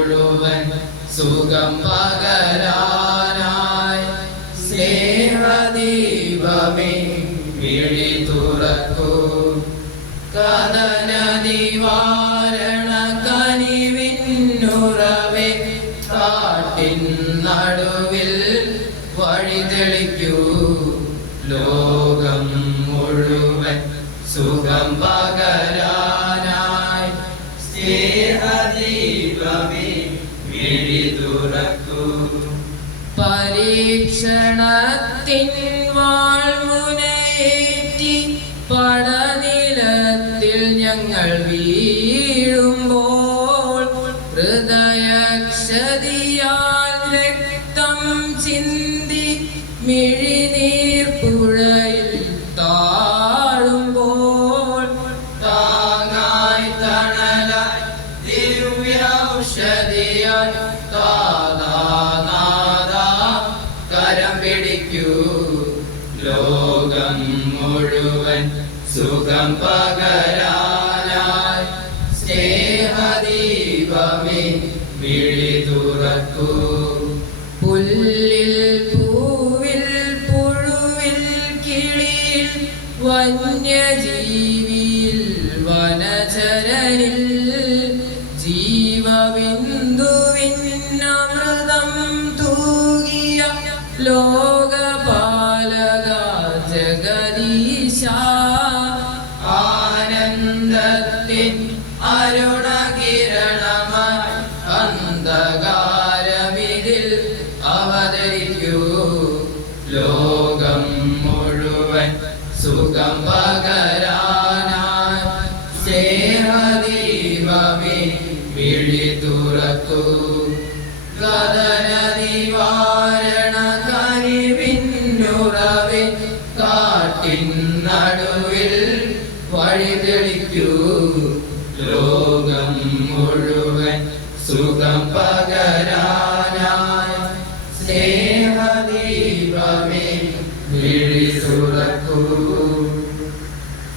മുഴുവൻ സുഖം പകരാനായി സ്നേഹദീപമേ വിഴി തുറക്കൂ. കഥന നിവാരണ കനിവിന്നുറവേ കാട്ടിൻ നടുവിൽ വഴി തെളിക്കൂ. ലോകം മുഴുവൻ സുഖം പകരാനായി സ്നേഹദീപമേ വിഴി തുറക്കൂ. പരീക്ഷണത്തിൻ വാൾമുനയേറ്റി പടനിലത്തിൽ ഞങ്ങൾ വീഴുമ്പോൾ ഹൃദയക്ഷതിയാൽ രക്തം ചിന്തി മിഴിനീർ പുഴയിൽ താഴുമ്പോൾ താങ്ങായി തണലായി ദിവ്യൗഷധിയാൽ കരം പിടിക്കൂ. ലോകം മുഴുവൻ സുഖം പകരാനായി സ്നേഹദീപമേ വിഴി തുറക്കൂ. പുല്ലിൽ പൂവിൽ പുഴുവിൽ കിളിയിൽ വന്യജീവിയിൽ വനചരനിൽ ജീവബിന്ദുവിന്നമൃതം തൂകിയ ലോകപാലക ജഗദീശ ആനന്ദത്തിൻ അരുണകിരണമായി അന്ധകാരമിതിൽ അവതരിക്കൂ. ലോകം മുഴുവൻ സുഖം പകരാനായി സ്നേഹദീപമേ വിഴി തുറക്കൂ. കഥന നിവാരണ കനിവിന്നുറവേ കാട്ടിൻ നടുവിൽ വഴി തെളിക്കൂ. ലോകം മുഴുവൻ സുഖം പകരാനായി